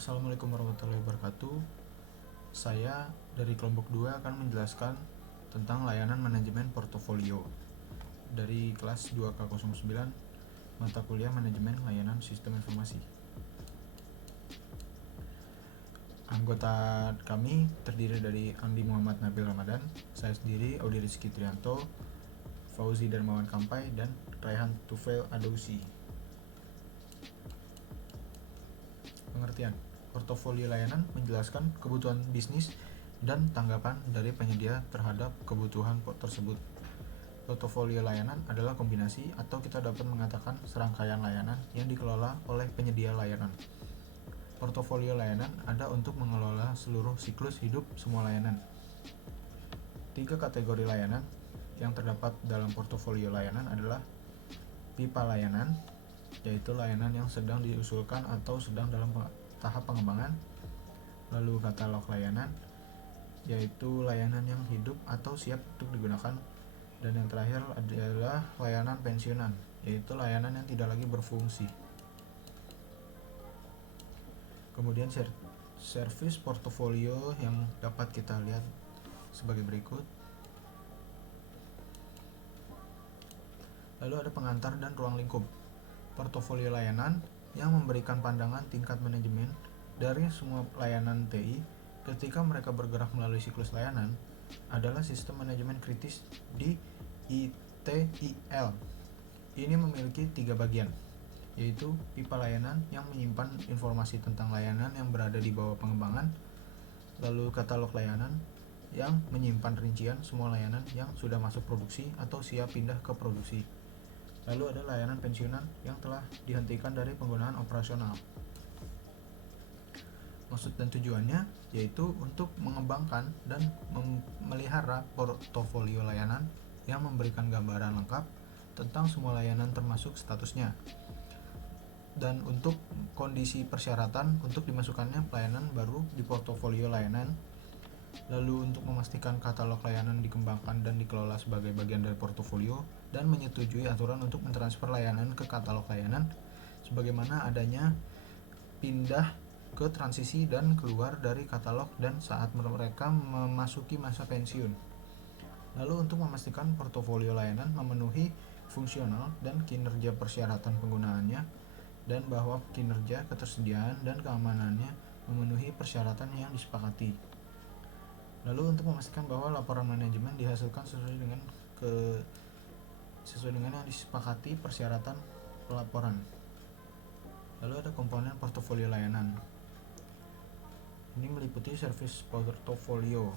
Assalamualaikum warahmatullahi wabarakatuh. Saya dari kelompok 2 akan menjelaskan tentang layanan manajemen portofolio dari kelas 2K09 mata kuliah manajemen layanan sistem informasi. Anggota kami terdiri dari Andi Muhammad Nabil Ramadan, saya sendiri Audi Rizky Trianto, Fauzi Darmawan Kampai, dan Raihan Tufail Adausi. Pengertian: portofolio layanan menjelaskan kebutuhan bisnis dan tanggapan dari penyedia terhadap kebutuhan tersebut. Portofolio layanan adalah kombinasi atau kita dapat mengatakan serangkaian layanan yang dikelola oleh penyedia layanan. Portofolio layanan ada untuk mengelola seluruh siklus hidup semua layanan. 3 kategori layanan yang terdapat dalam portofolio layanan adalah pipa layanan, yaitu layanan yang sedang diusulkan atau sedang dalam tahap pengembangan. Lalu katalog layanan, yaitu layanan yang hidup atau siap untuk digunakan. Dan yang terakhir adalah layanan pensiunan, yaitu layanan yang tidak lagi berfungsi. Kemudian service portofolio yang dapat kita lihat sebagai berikut. Lalu ada pengantar dan ruang lingkup. Portofolio layanan yang memberikan pandangan tingkat manajemen dari semua layanan TI ketika mereka bergerak melalui siklus layanan adalah sistem manajemen kritis di ITIL. Ini memiliki 3 bagian, yaitu pipa layanan yang menyimpan informasi tentang layanan yang berada di bawah pengembangan, lalu katalog layanan yang menyimpan rincian semua layanan yang sudah masuk produksi atau siap pindah ke produksi. Lalu ada layanan pensiunan yang telah dihentikan dari penggunaan operasional. Maksud dan tujuannya yaitu untuk mengembangkan dan memelihara portofolio layanan yang memberikan gambaran lengkap tentang semua layanan termasuk statusnya, dan untuk kondisi persyaratan untuk dimasukkannya pelayanan baru di portofolio layanan. Lalu untuk memastikan katalog layanan dikembangkan dan dikelola sebagai bagian dari portofolio dan menyetujui aturan untuk mentransfer layanan ke katalog layanan sebagaimana adanya pindah ke transisi dan keluar dari katalog dan saat mereka memasuki masa pensiun. Lalu untuk memastikan portofolio layanan memenuhi fungsional dan kinerja persyaratan penggunaannya dan bahwa kinerja, ketersediaan, dan keamanannya memenuhi persyaratan yang disepakati. Lalu untuk memastikan bahwa laporan manajemen dihasilkan sesuai dengan yang disepakati persyaratan pelaporan. Lalu ada komponen portofolio layanan. Ini meliputi service portofolio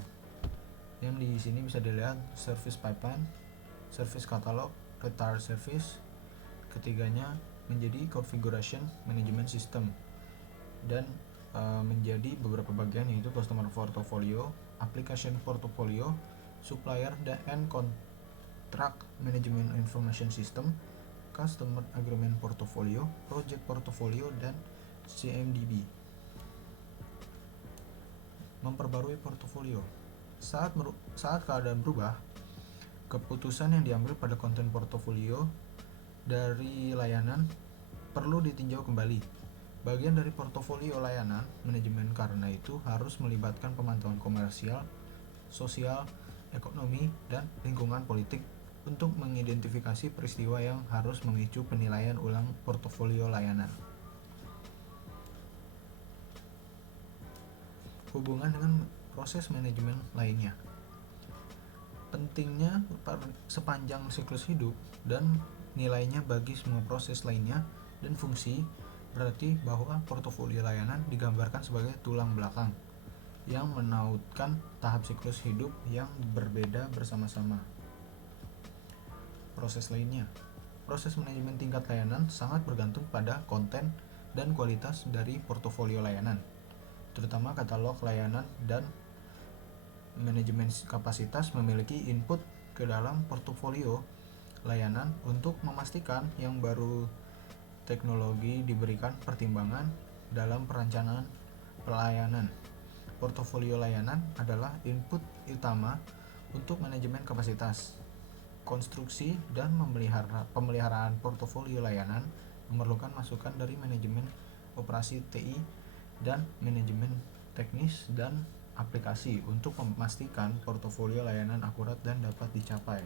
yang di sini bisa dilihat service pipeline, service catalog, retired service. Ketiganya menjadi configuration management system dan menjadi beberapa bagian, yaitu customer portfolio, application portfolio, supplier and contract management information system, customer agreement portfolio, project portfolio, dan CMDB. Memperbarui portofolio. Saat keadaan berubah, keputusan yang diambil pada konten portofolio dari layanan perlu ditinjau kembali. Bagian dari portofolio layanan manajemen karena itu harus melibatkan pemantauan komersial, sosial, ekonomi, dan lingkungan politik untuk mengidentifikasi peristiwa yang harus memicu penilaian ulang portofolio layanan. Hubungan dengan proses manajemen lainnya. Pentingnya sepanjang siklus hidup dan nilainya bagi semua proses lainnya dan fungsi, berarti bahwa portofolio layanan digambarkan sebagai tulang belakang yang menautkan tahap siklus hidup yang berbeda bersama-sama. Proses lainnya. Proses manajemen tingkat layanan sangat bergantung pada konten dan kualitas dari portofolio layanan, terutama katalog layanan, dan manajemen kapasitas memiliki input ke dalam portofolio layanan untuk memastikan yang baru teknologi diberikan pertimbangan dalam perencanaan pelayanan. Portofolio layanan adalah input utama untuk manajemen kapasitas. Konstruksi dan pemeliharaan portofolio layanan memerlukan masukan dari manajemen operasi TI dan manajemen teknis dan aplikasi untuk memastikan portofolio layanan akurat dan dapat dicapai.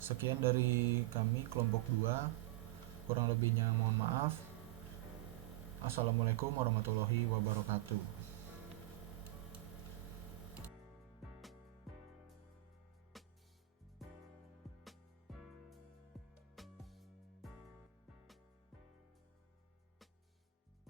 Sekian dari kami kelompok 2, kurang lebihnya mohon maaf. Assalamualaikum warahmatullahi wabarakatuh.